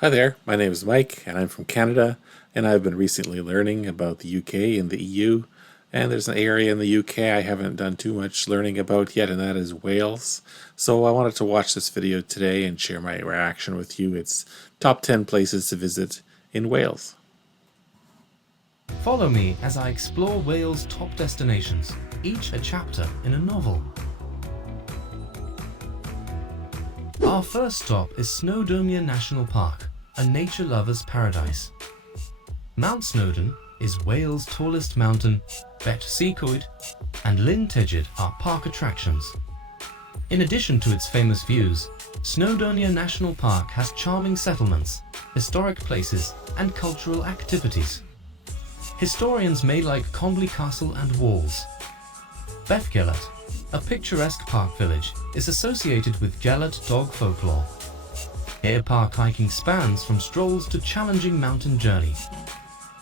Hi there, my name is Mike, and I'm from Canada, and I've been recently learning about the UK and the EU. And there's an area in the UK I haven't done too much learning about yet, and that is Wales. So I wanted to watch this video today and share my reaction with you. It's top 10 places to visit in Wales. Follow me as I explore Wales' top destinations, each a chapter in a novel. Our first stop is Snowdonia National Park, a nature lover's paradise. Mount Snowdon is Wales' tallest mountain, Bet Seacoed and Llyn Tegid are park attractions. In addition to its famous views, Snowdonia National Park has charming settlements, historic places and cultural activities. Historians may like Conwy Castle and walls. Bethgelert, a picturesque park village, is associated with Gelert dog folklore. Here park hiking spans from strolls to challenging mountain journey.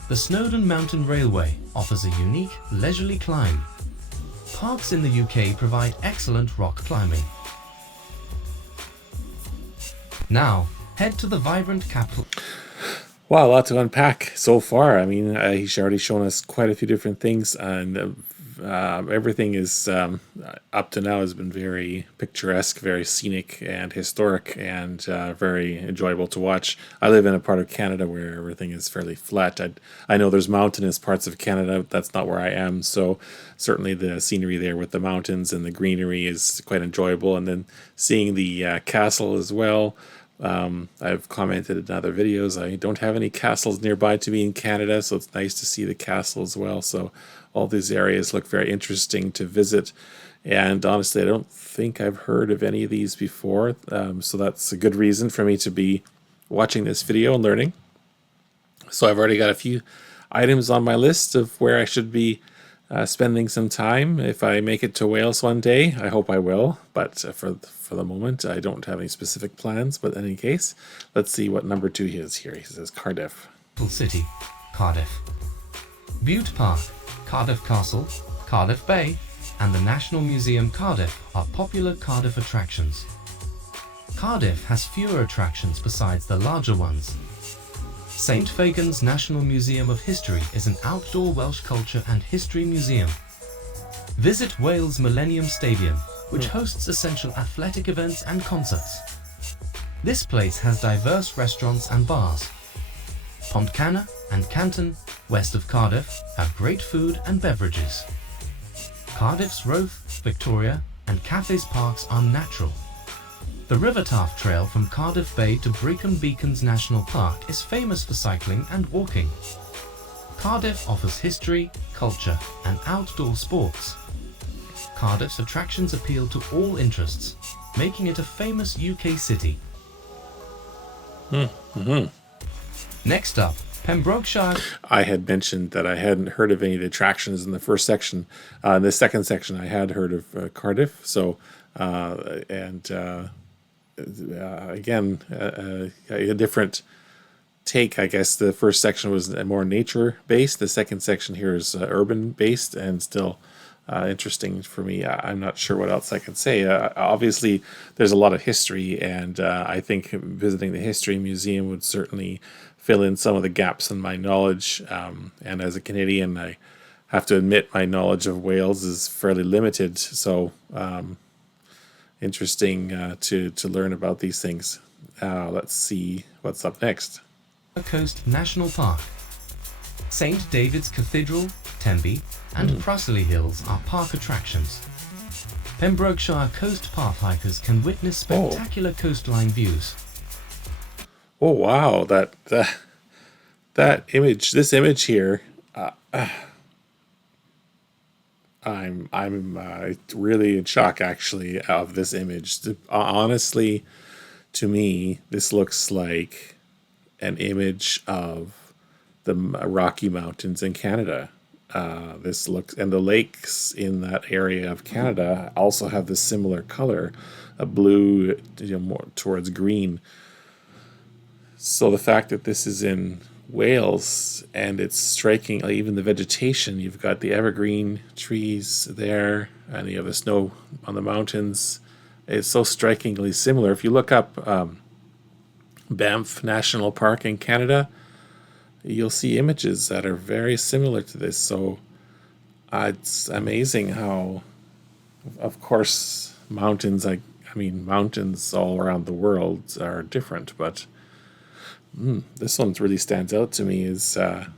The Snowdon Mountain Railway offers a unique, leisurely climb. Parks in the UK provide excellent rock climbing. Now, head to the vibrant capital. Wow, a lot to unpack so far. I mean, he's already shown us quite a few different things, and everything is up to now has been very picturesque, very scenic and historic, and very enjoyable to watch. I live in a part of Canada where everything is fairly flat. I know there's mountainous parts of Canada. That's not where I am, so certainly the scenery there with the mountains and the greenery is quite enjoyable. And then seeing the castle as well. I've commented in other videos, I don't have any castles nearby to me in Canada, so it's nice to see the castle as well. So all these areas look very interesting to visit. And honestly, I don't think I've heard of any of these before. So that's a good reason for me to be watching this video and learning. So I've already got a few items on my list of where I should be spending some time if I make it to Wales one day. I hope I will, but for the moment I don't have any specific plans. But in any case, let's see what number 2 is here. He says Cardiff. City, Cardiff. Bute Park, Cardiff Castle, Cardiff Bay and the National Museum Cardiff are popular Cardiff attractions. Cardiff has fewer attractions besides the larger ones. St Fagan's National Museum of History is an outdoor Welsh culture and history museum. Visit Wales Millennium Stadium, which hosts essential athletic events and concerts. This place has diverse restaurants and bars. Pontcanna and Canton, west of Cardiff, have great food and beverages. Cardiff's Roath, Victoria and Cathays parks are natural. The River Taff Trail from Cardiff Bay to Brecon Beacons National Park is famous for cycling and walking. Cardiff offers history, culture and outdoor sports. Cardiff's attractions appeal to all interests, making it a famous UK city. Next up, Pembrokeshire. I had mentioned that I hadn't heard of any of the attractions in the first section. In the second section I had heard of Cardiff. So again, a different take. I guess the first section was more nature based. The second section here is urban based and still interesting for me. I'm not sure what else I can say. Obviously there's a lot of history, and I think visiting the history museum would certainly fill in some of the gaps in my knowledge, and as a Canadian I have to admit my knowledge of Wales is fairly limited. So interesting to learn about these things. Let's see what's up next. Coast National Park. St David's Cathedral, Tenby and Prussley Hills are park attractions. Pembrokeshire Coast path hikers can witness spectacular coastline views. Oh wow, that image, this image here, I'm really in shock actually of this image. Honestly, to me, this looks like an image of the Rocky Mountains in Canada. This looks, and the lakes in that area of Canada also have this similar color, a blue, more towards green. So the fact that this is in Wales and it's striking, like even the vegetation, you've got the evergreen trees there and you have the snow on the mountains. It's so strikingly similar. If you look up Banff National Park in Canada, you'll see images that are very similar to this. So it's amazing how, of course, mountains, mountains all around the world are different, but this one really stands out to me as a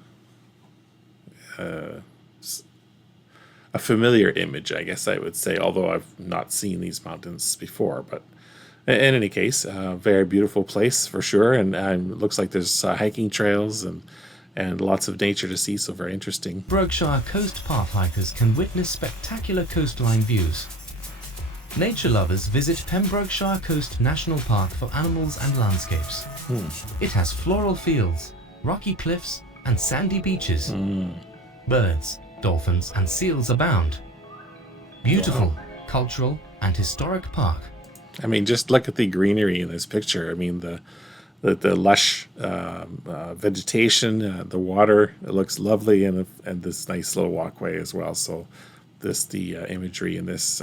familiar image, I guess I would say, although I've not seen these mountains before. But in any case, a very beautiful place for sure, and it looks like there's hiking trails and lots of nature to see, so very interesting. Pembrokeshire Coast path hikers can witness spectacular coastline views. Nature lovers visit Pembrokeshire Coast National Park for animals and landscapes. It has floral fields, rocky cliffs, and sandy beaches. Birds, dolphins, and seals abound. Beautiful, cultural, and historic park. I mean, just look at the greenery in this picture. I mean, the lush vegetation, the water, it looks lovely, and this nice little walkway as well. So the imagery in this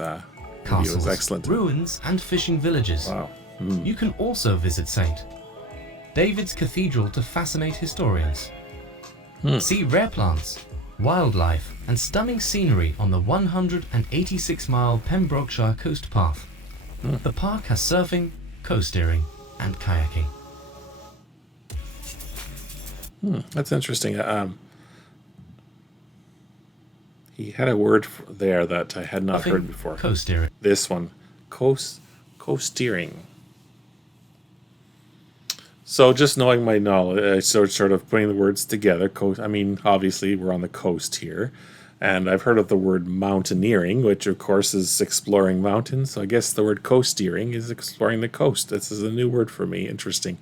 video is excellent. Ruins, and fishing villages. Wow. You can also visit St. David's Cathedral to fascinate historians. See rare plants, wildlife, and stunning scenery on the 186-mile Pembrokeshire Coast Path. The park has surfing, coast steering, and kayaking. That's interesting. He had a word there that I had not heard before. Coast steering. This one, coast steering. So just knowing my knowledge, sort of putting the words together. Coast. I mean, obviously we're on the coast here, and I've heard of the word mountaineering, which of course is exploring mountains. So I guess the word coast steering is exploring the coast. This is a new word for me. Interesting.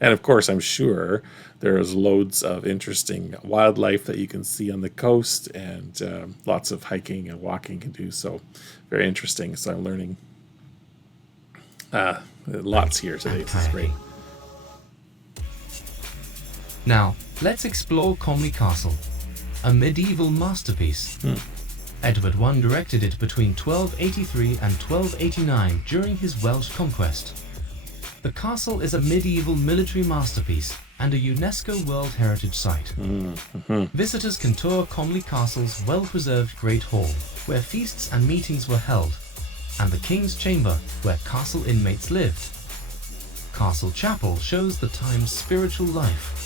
And of course, I'm sure there's loads of interesting wildlife that you can see on the coast, and lots of hiking and walking you can do. So very interesting. So I'm learning lots here today. This is great. Now, let's explore Conwy Castle, a medieval masterpiece. Edward I directed it between 1283 and 1289 during his Welsh conquest. The castle is a medieval military masterpiece and a UNESCO World Heritage Site. Visitors can tour Conwy Castle's well-preserved Great Hall, where feasts and meetings were held, and the King's Chamber, where castle inmates lived. Castle Chapel shows the time's spiritual life.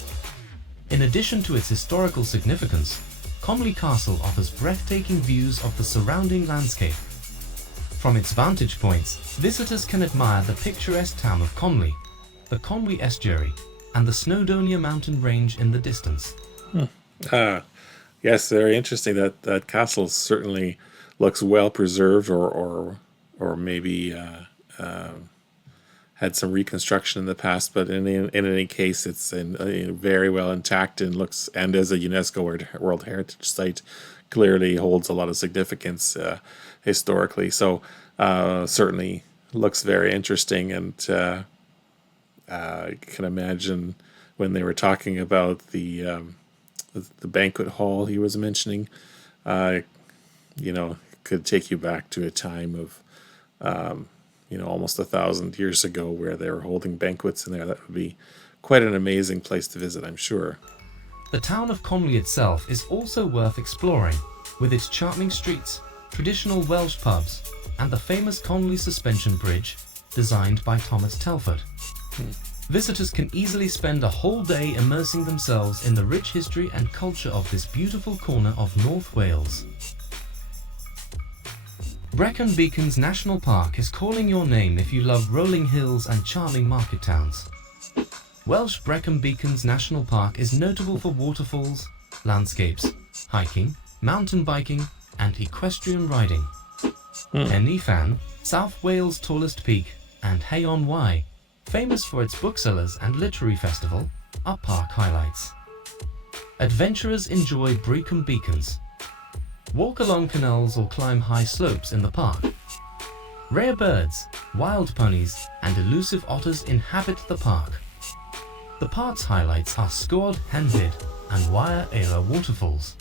In addition to its historical significance, Conwy Castle offers breathtaking views of the surrounding landscape. From its vantage points, visitors can admire the picturesque town of Conwy, the Conwy Estuary, and the Snowdonia mountain range in the distance. Yes, very interesting. That castle certainly looks well preserved, or maybe had some reconstruction in the past. But in any case, it's very well intact and looks, and as a UNESCO World Heritage Site, clearly holds a lot of significance historically. So certainly looks very interesting, and I can imagine when they were talking about the banquet hall he was mentioning, could take you back to a time of almost 1,000 years ago where they were holding banquets in there. That would be quite an amazing place to visit, I'm sure. The town of Conwy itself is also worth exploring, with its charming streets, traditional Welsh pubs, and the famous Conwy Suspension Bridge, designed by Thomas Telford. Visitors can easily spend a whole day immersing themselves in the rich history and culture of this beautiful corner of North Wales. Brecon Beacons National Park is calling your name if you love rolling hills and charming market towns. Welsh Brecon Beacons National Park is notable for waterfalls, landscapes, hiking, mountain biking, and equestrian riding. Caernarfon, South Wales' tallest peak, and Hay-on-Wye, famous for its booksellers and literary festival, are park highlights. Adventurers enjoy Brecon Beacons. Walk along canals or climb high slopes in the park. Rare birds, wild ponies, and elusive otters inhabit the park. The park's highlights are Scored Henvid and Wire Era waterfalls.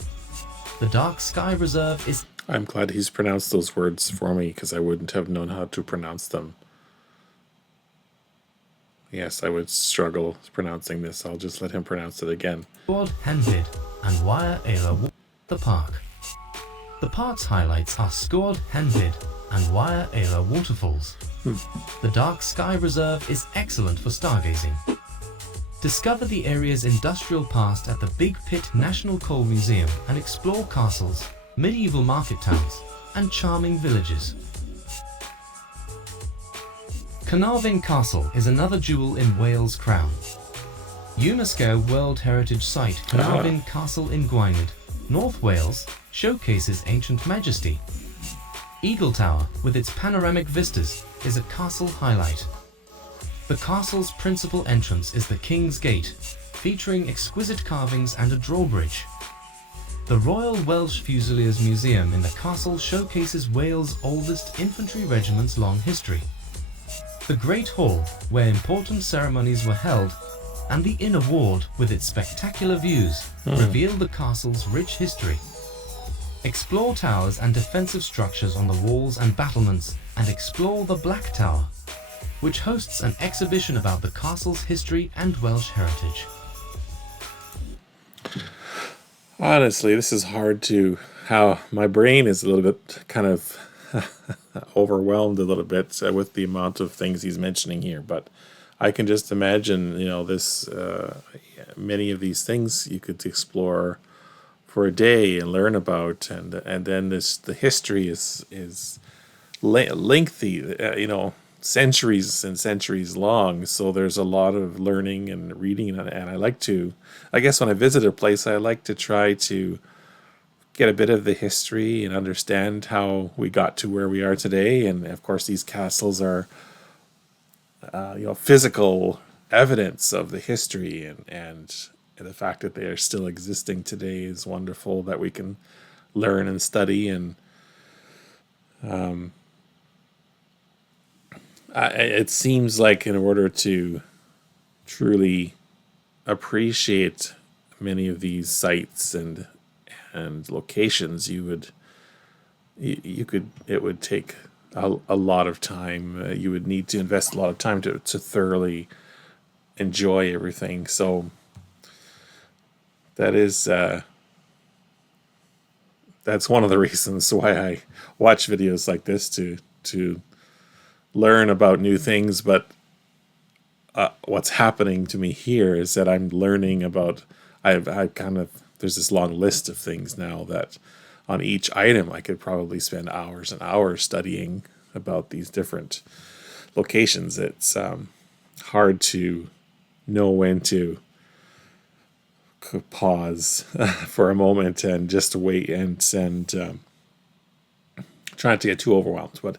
The Dark Sky Reserve is... I'm glad he's pronounced those words for me, because I wouldn't have known how to pronounce them. Yes, I would struggle pronouncing this. I'll just let him pronounce it again. Scored Henvid and Wire Era the park. The park's highlights are Scored Henvid and Wire Era waterfalls. The Dark Sky Reserve is excellent for stargazing. Discover the area's industrial past at the Big Pit National Coal Museum and explore castles, medieval market towns, and charming villages. Caernarfon Castle is another jewel in Wales' crown. UNESCO World Heritage Site Caernarfon Castle in Gwynedd, North Wales, showcases ancient majesty. Eagle Tower, with its panoramic vistas, is a castle highlight. The castle's principal entrance is the King's Gate, featuring exquisite carvings and a drawbridge. The Royal Welsh Fusiliers Museum in the castle showcases Wales' oldest infantry regiment's long history. The Great Hall, where important ceremonies were held, and the Inner Ward, with its spectacular views, reveal the castle's rich history. Explore towers and defensive structures on the walls and battlements, and explore the Black Tower, which hosts an exhibition about the castle's history and Welsh heritage. Honestly, this is hard to... How my brain is a little bit kind of overwhelmed a little bit with the amount of things he's mentioning here, but I can just imagine, this many of these things you could explore for a day and learn about, and then the history is lengthy, centuries and centuries long. So there's a lot of learning and reading, and I guess when I visit a place, I like to try to get a bit of the history and understand how we got to where we are today. And of course, these castles are, physical evidence of the history, and the fact that they are still existing today is wonderful, that we can learn and study. And it seems like in order to truly appreciate many of these sites and locations, it would take a lot of time. You would need to invest a lot of time to thoroughly enjoy everything. So that is that's one of the reasons why I watch videos like this, to learn about new things. But what's happening to me here is that I'm learning about, there's this long list of things now that on each item I could probably spend hours and hours studying about these different locations. It's hard to know when to pause for a moment and just wait and try not to get too overwhelmed. But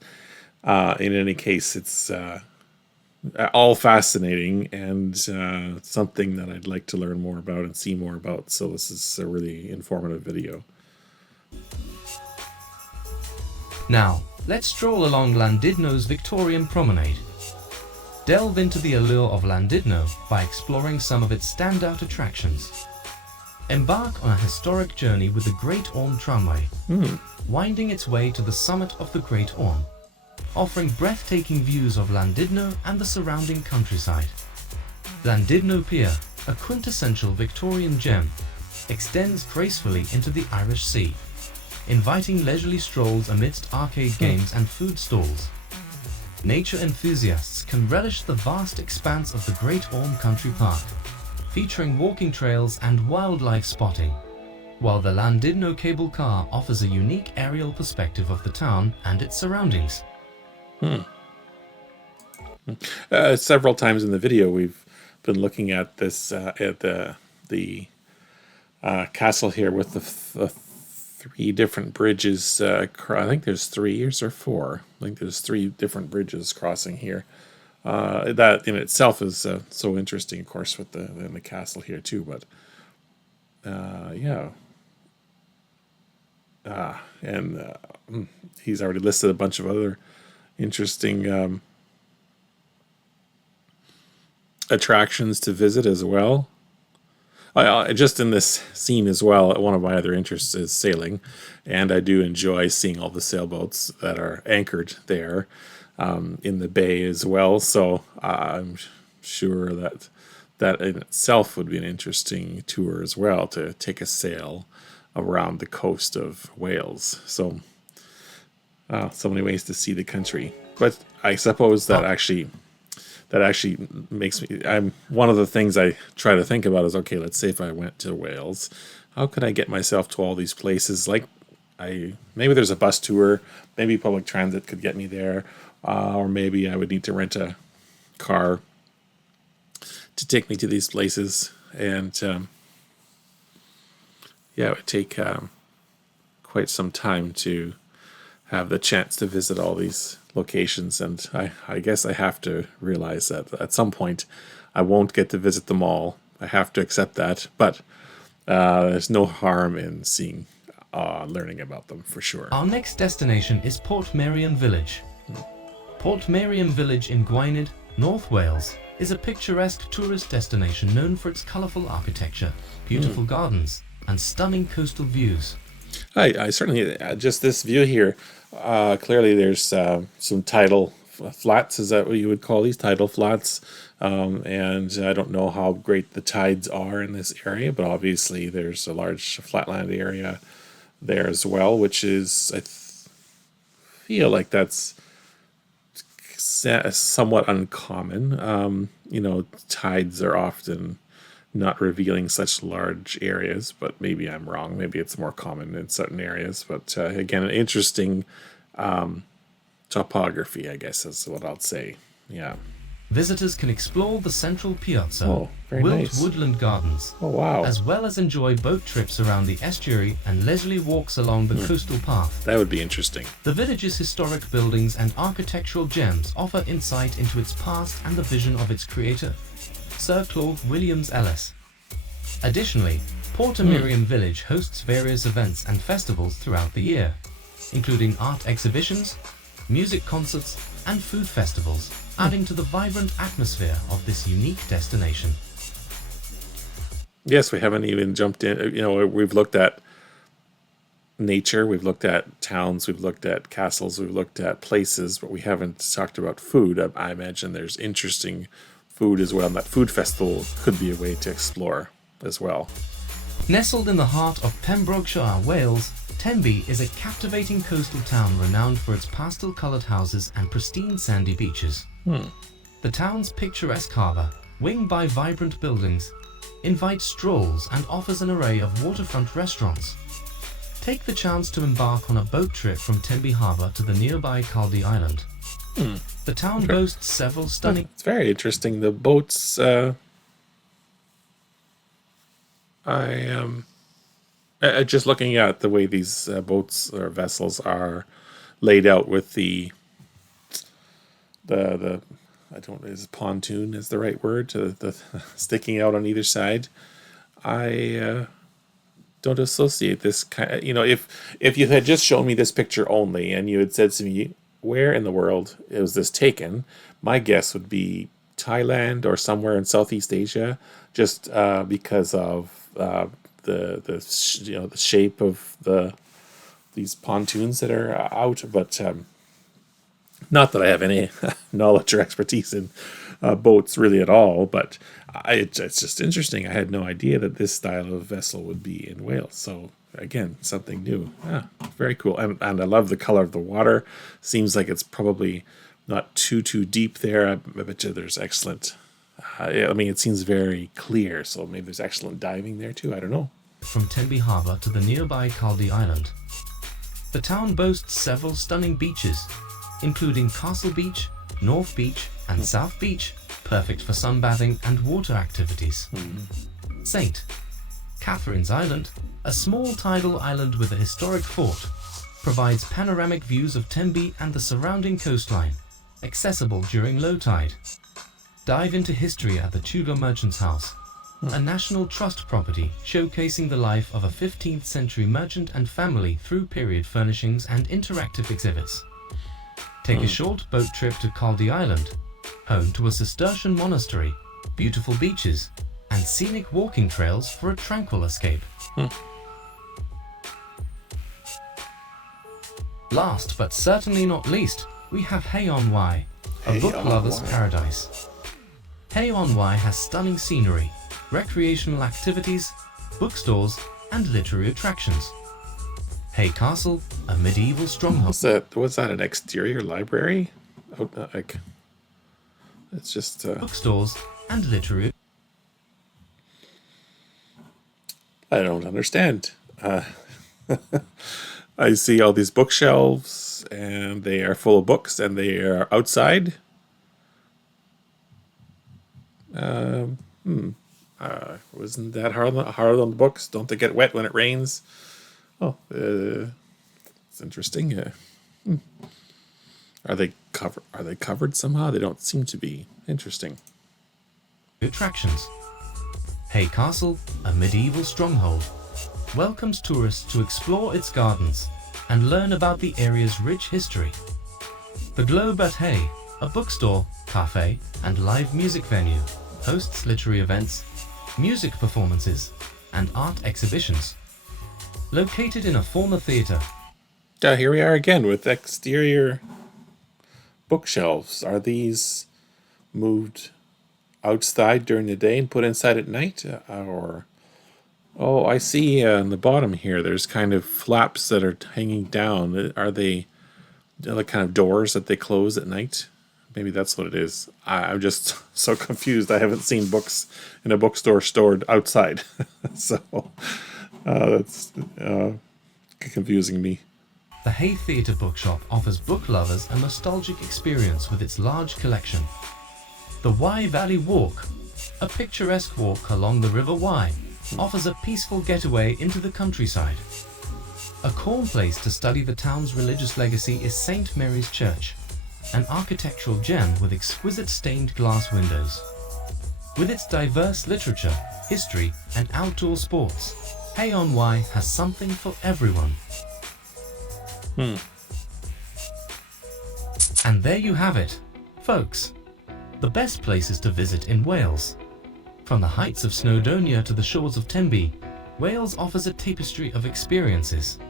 in any case, it's all fascinating, and something that I'd like to learn more about and see more about. So this is a really informative video. Now, let's stroll along Llandudno's Victorian Promenade. Delve into the allure of Llandudno by exploring some of its standout attractions. Embark on a historic journey with the Great Orme Tramway, winding its way to the summit of the Great Orme, offering breathtaking views of Llandudno and the surrounding countryside. Llandudno Pier, a quintessential Victorian gem, extends gracefully into the Irish Sea, inviting leisurely strolls amidst arcade games and food stalls. Nature enthusiasts can relish the vast expanse of the Great Orme Country Park, featuring walking trails and wildlife spotting, while the Llandudno cable car offers a unique aerial perspective of the town and its surroundings. Several times in the video, we've been looking at this at the castle here with the three different bridges. I think there's 3 or 4. I think there's 3 different bridges crossing here. That in itself is so interesting, of course, with the castle here too. But he's already listed a bunch of other interesting attractions to visit as well. Just in this scene as well, one of my other interests is sailing, and I do enjoy seeing all the sailboats that are anchored there in the bay as well. So I'm sure that that in itself would be an interesting tour as well, to take a sail around the coast of Wales. So, so many ways to see the country. But I suppose that actually makes me. I'm one of the things I try to think about is, okay, let's say if I went to Wales, how could I get myself to all these places? Like, maybe there's a bus tour, maybe public transit could get me there, or maybe I would need to rent a car to take me to these places, and yeah, it would take quite some time to have the chance to visit all these locations, and I guess I have to realize that at some point I won't get to visit them all. I have to accept that, but there's no harm in learning about them for sure. Our next destination is Portmeirion Village. Portmeirion Village in Gwynedd, North Wales, is a picturesque tourist destination known for its colourful architecture, beautiful gardens, and stunning coastal views. I certainly, just this view here, clearly there's some tidal flats, is that what you would call these, tidal flats? And I don't know how great the tides are in this area, but obviously there's a large flatland area there as well, which is, I feel like that's somewhat uncommon. Tides are often not revealing such large areas, but maybe I'm wrong. Maybe it's more common in certain areas. But again, an interesting topography, I guess is what I'll say. Yeah. Visitors can explore the central piazza, very nice. woodland gardens, Wow. as well as enjoy boat trips around the estuary and leisurely walks along the coastal path. That would be interesting. The village's historic buildings and architectural gems offer insight into its past and the vision of its creator, Sir Claude Williams Ellis. Additionally, Portmeirion Village hosts various events and festivals throughout the year, including art exhibitions, music concerts, and food festivals, adding to the vibrant atmosphere of this unique destination. Yes, we haven't even jumped in. We've looked at nature, we've looked at towns, we've looked at castles, we've looked at places, but we haven't talked about food. I imagine there's interesting food as well, and that food festival could be a way to explore as well. Nestled in the heart of Pembrokeshire, Wales, Tenby is a captivating coastal town renowned for its pastel-coloured houses and pristine sandy beaches. The town's picturesque harbour, winged by vibrant buildings, invites strolls and offers an array of waterfront restaurants. Take the chance to embark on a boat trip from Tenby Harbour to the nearby Caldy Island. The town boasts several stunning... It's very interesting. The boats... I am just looking at the way these boats or vessels are laid out with the I don't know, is pontoon is the right word, the sticking out on either side. I don't associate this kind of, if you had just shown me this picture only and you had said to me, where in the world was this taken, my guess would be Thailand or somewhere in Southeast Asia, just because of the shape of these pontoons that are out. But not that I have any knowledge or expertise in boats really at all, but it's just interesting. I had no idea that this style of vessel would be in Wales. So again, something new. Very cool. And I love the color of the water. Seems like it's probably not too deep there. I bet you there's excellent... it seems very clear, so maybe there's excellent diving there too. I don't know. From Tenby Harbour to the nearby Caldy Island. The town boasts several stunning beaches, including Castle Beach, North Beach, and South Beach, perfect for sunbathing and water activities. St. Catherine's Island, a small tidal island with a historic fort, provides panoramic views of Tenby and the surrounding coastline, accessible during low tide. Dive into history at the Tudor Merchant's House, a National Trust property showcasing the life of a 15th century merchant and family through period furnishings and interactive exhibits. Take a short boat trip to Caldy Island, home to a Cistercian monastery, beautiful beaches, and scenic walking trails for a tranquil escape. Last but certainly not least, we have Hay-on-Wye, a book lover's paradise. Hay-on-Wye has stunning scenery, recreational activities, bookstores, and literary attractions. Hay Castle, a medieval stronghold. Was that an exterior library? Oh, like, it's just Bookstores and literary. I don't understand. I see all these bookshelves, and they are full of books, and they are outside. Wasn't that hard on the books? Don't they get wet when it rains? Oh, it's interesting. Are they covered somehow? They don't seem to be. Interesting. Attractions. Hay Castle, a medieval stronghold, welcomes tourists to explore its gardens and learn about the area's rich history. The Globe at Hay, a bookstore, cafe, and live music venue, hosts literary events, music performances, and art exhibitions. Located in a former theatre. Here we are again with exterior bookshelves. Are these moved outside during the day and put inside at night? Oh, I see on the bottom here, there's kind of flaps that are hanging down. Are they like kind of doors that they close at night? Maybe that's what it is. I'm just so confused. I haven't seen books in a bookstore stored outside. So that's confusing me. The Hay Theatre Bookshop offers book lovers a nostalgic experience with its large collection. The Wye Valley Walk, a picturesque walk along the River Wye, offers a peaceful getaway into the countryside. A calm place to study the town's religious legacy is St. Mary's Church, an architectural gem with exquisite stained glass windows. With its diverse literature, history, and outdoor sports, Hay-on-Wye has something for everyone. And there you have it, folks. The best places to visit in Wales. From the heights of Snowdonia to the shores of Tenby, Wales offers a tapestry of experiences.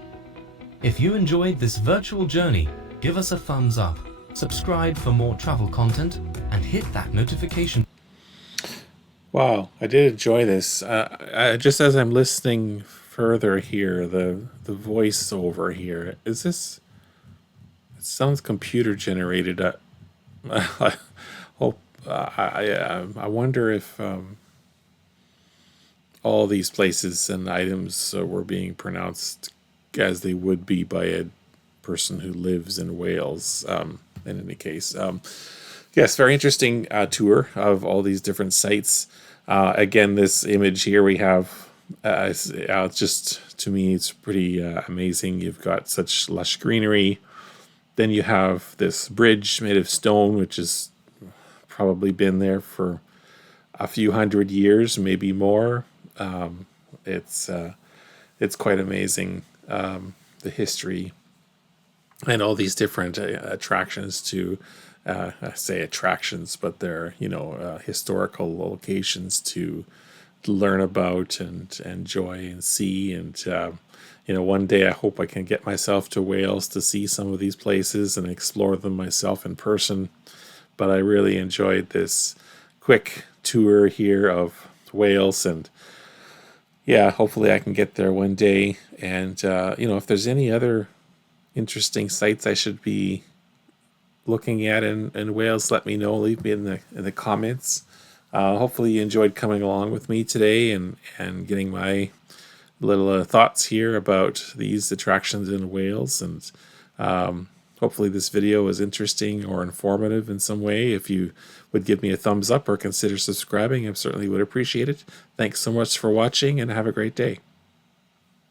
If you enjoyed this virtual journey, give us a thumbs up, subscribe for more travel content, and hit that notification. Wow, I did enjoy this. Just as I'm listening further here, the voiceover here, is this? It sounds computer generated. I hope. I wonder if all these places and items were being pronounced as they would be by a person who lives in Wales. In any case, yes, very interesting tour of all these different sites. Again, this image here we have, it's just, to me, it's pretty amazing. You've got such lush greenery. Then you have this bridge made of stone, which has probably been there for a few hundred years, maybe more. It's quite amazing, the history and all these different attractions to, I say attractions, but they're, historical locations to learn about and enjoy and see. And, one day I hope I can get myself to Wales to see some of these places and explore them myself in person. But I really enjoyed this quick tour here of Wales, and yeah, hopefully I can get there one day. And, if there's any other interesting sites I should be looking at in Wales, let me know. Leave me in the comments. Hopefully you enjoyed coming along with me today and getting my little thoughts here about these attractions in Wales. And hopefully this video was interesting or informative in some way. If you would give me a thumbs up or consider subscribing, I certainly would appreciate it. Thanks so much for watching, and have a great day.